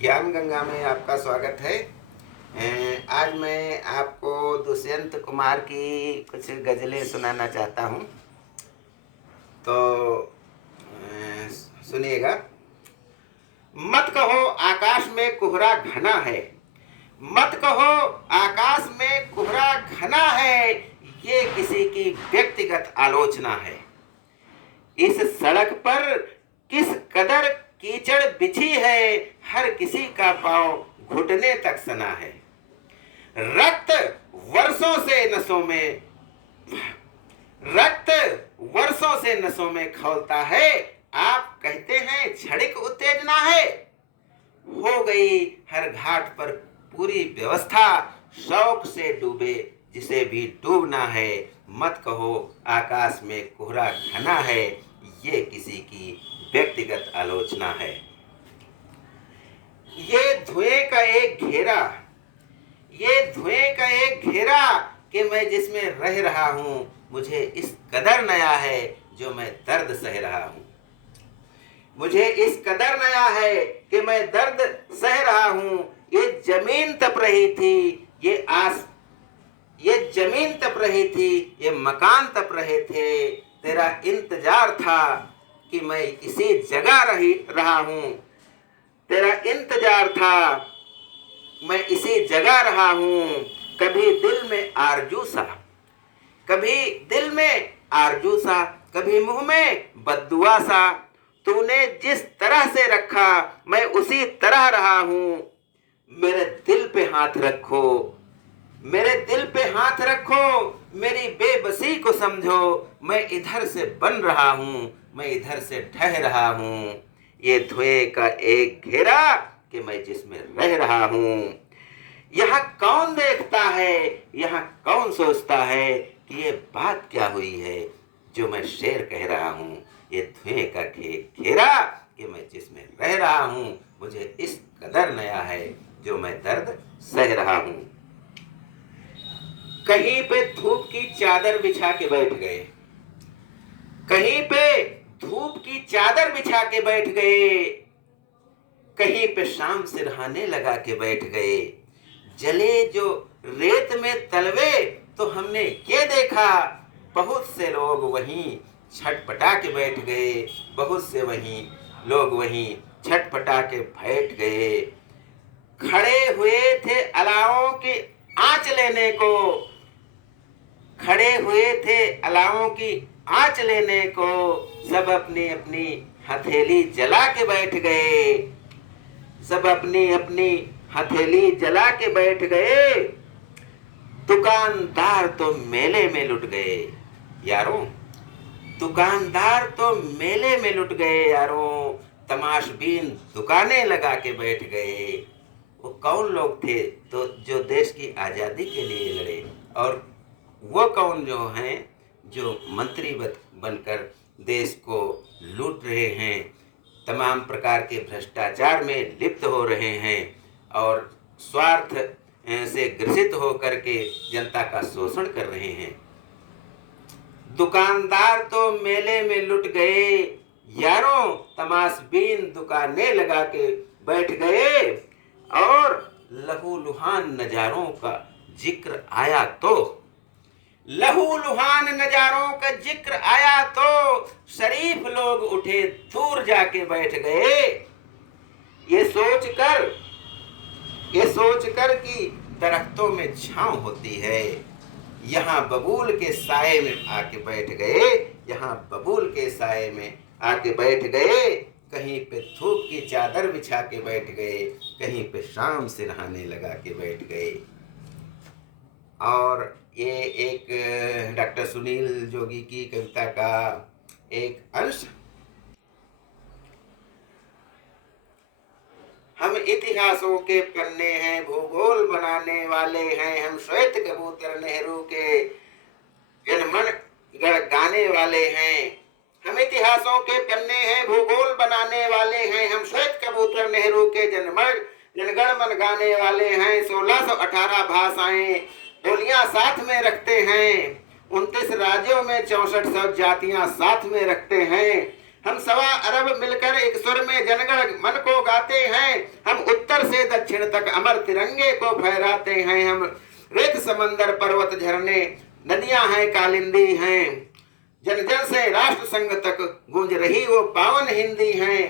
ज्ञान गंगा में आपका स्वागत है। आज मैं आपको दुष्यंत कुमार की कुछ गज़लें सुनाना चाहता हूँ। तो सुनिएगा। मत कहो आकाश में कोहरा घना है, मत कहो आकाश में कोहरा घना है, ये किसी की व्यक्तिगत आलोचना है। इस सड़क पर किस कदर कीचड़ बिछी है, हर किसी का पांव घुटने तक सना है। रक्त वर्षों से नसों में खौलता है, आप कहते हैं क्षणिक उत्तेजना है। हो गई हर घाट पर पूरी व्यवस्था, शौक से डूबे जिसे भी डूबना है। मत कहो आकाश में कोहरा घना है, ये किसी की व्यक्तिगत आलोचना है। ये धुएं का एक घेरा कि मैं जिसमें रह रहा हूं, मुझे इस कदर नया है जो मैं दर्द सह रहा हूं। मुझे इस कदर नया है कि मैं दर्द सह रहा हूं। ये जमीन तप रही थी, ये जमीन तप रही थी, ये मकान तप रहे थे। तेरा इंतजार था कि मैं इसी जगह रहा हूं। तेरा इंतजार था मैं इसी जगह रहा हूं। कभी दिल में आरजू सा, कभी मुंह में बद्दुआ सा। तूने जिस तरह से रखा मैं उसी तरह रहा हूं। मेरे दिल पे हाथ रखो, मेरी बेबसी को समझो। मैं इधर से बन रहा हूं, मैं इधर से ढह रहा हूं। ये धुएं का एक घेरा कि मैं जिसमें रह रहा हूं। यहाँ कौन देखता है, यहाँ कौन सोचता है कि ये बात क्या हुई है जो मैं शेर कह रहा हूं। ये धुएं का घेरा कि मैं जिसमें रह रहा हूं, मुझे इस कदर नया है जो मैं दर्द सह रहा हूं। कहीं पे धूप की चादर बिछा के बैठ गए, कहीं पे धूप की चादर बिछा के बैठ गए, कहीं पे शाम सिरहाने लगा के बैठ गए। जले जो रेत में तलवे तो हमने ये देखा, बहुत से लोग वहीं छटपटा के बैठ गए, बहुत से लोग वहीं छटपटा के बैठ गए। खड़े हुए थे अलावों की आंच लेने को, खड़े हुए थे अलावों की आंच लेने को। सब अपनी अपनी हथेली जला के बैठ गए, सब अपनी अपनी हथेली जला के बैठ गए। दुकानदार तो मेले में लुट गए यारों, दुकानदार तो मेले में लुट गए यारों। तमाशबीन दुकानें लगा के बैठ गए। वो कौन लोग थे तो जो देश की आज़ादी के लिए लड़े, और वो कौन जो हैं जो मंत्री बनकर देश को लूट रहे हैं, तमाम प्रकार के भ्रष्टाचार में लिप्त हो रहे हैं और स्वार्थ से ग्रसित होकर के जनता का शोषण कर रहे हैं। दुकानदार तो मेले में लुट गए यारों, तमाशबीन दुकानें लगा के बैठ गए। और लहूलुहान नजारों का जिक्र आया तो, लहूलुहान नजारों का जिक्र आया तो शरीफ लोग उठे दूर जाके बैठ गए। ये सोचकर कि दरख्तों में छांव होती है, यहाँ बबूल के साए में आके बैठ गए, यहाँ बबूल के साए में आके बैठ गए। कहीं पे धूप की चादर बिछा के बैठ गए, कहीं पे शाम सिरहाने लगा के बैठ गए। और ये एक डॉक्टर सुनील जोगी की कविता का एक अंश। हम इतिहासों के पन्ने हैं, भूगोल बनाने वाले हैं। हम श्वेत कबूतर नेहरू के जनमन गण गाने वाले हैं। हम इतिहासों के पन्ने हैं, भूगोल बनाने वाले हैं। हम श्वेत कबूतर नेहरू के जनगण मन गाने वाले हैं। 1618 भाषाएं बोलियां साथ में रखते हैं। 29 राज्यों में 6400 जातियां साथ में रखते हैं। हम 1.25 अरब मिलकर एक सुर में जनगण मन को गाते हैं। हम उत्तर से दक्षिण तक अमर तिरंगे को फहराते हैं हम। रेत समंदर पर्वत झरने नदियां हैं कालिंदी हैं, जन जन से राष्ट्र संघ तक गूंज रही वो पावन हिंदी हैं।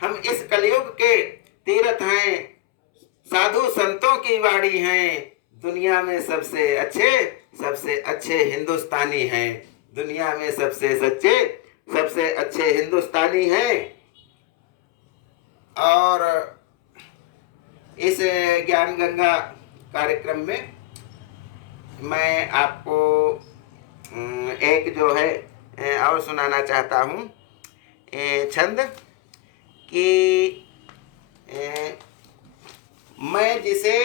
हम इस कलयुग के तीर्थ हैं, साधु संतों की वाणी हैं। दुनिया में सबसे अच्छे हिंदुस्तानी हैं। दुनिया में सबसे अच्छे हिंदुस्तानी हैं। और इस ज्ञान गंगा कार्यक्रम में मैं आपको एक जो है और सुनाना चाहता हूँ छंद कि मैं जिसे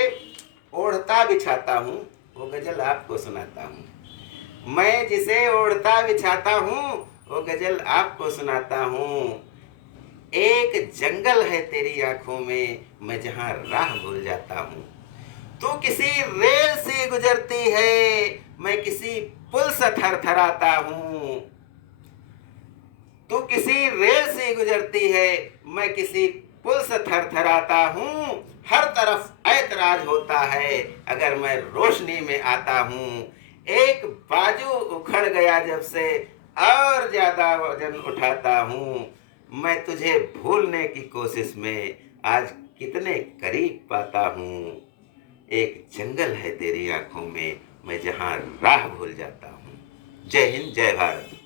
ओढ़ता बिछाता हूँ, वो गजल आपको सुनाता हूँ। मैं जिसे ओढ़ता बिछाता हूँ, वो गजल आपको सुनाता हूँ। एक जंगल है तेरी आंखों में, मैं जहाँ राह भूल जाता हूँ। तू किसी रेल से गुजरती है, मैं किसी पुल से थरथराता हूँ। तू किसी रेल से गुजरती है, मैं किसी पुल से थरथराता हूँ। हर तरफ ऐतराज होता है अगर मैं रोशनी में आता हूँ। एक बाजू उखड़ गया जब से और ज्यादा वजन उठाता हूँ। मैं तुझे भूलने की कोशिश में आज कितने करीब पाता हूँ। एक जंगल है तेरी आंखों में, मैं जहाँ राह भूल जाता हूँ। जय हिंद, जय भारत।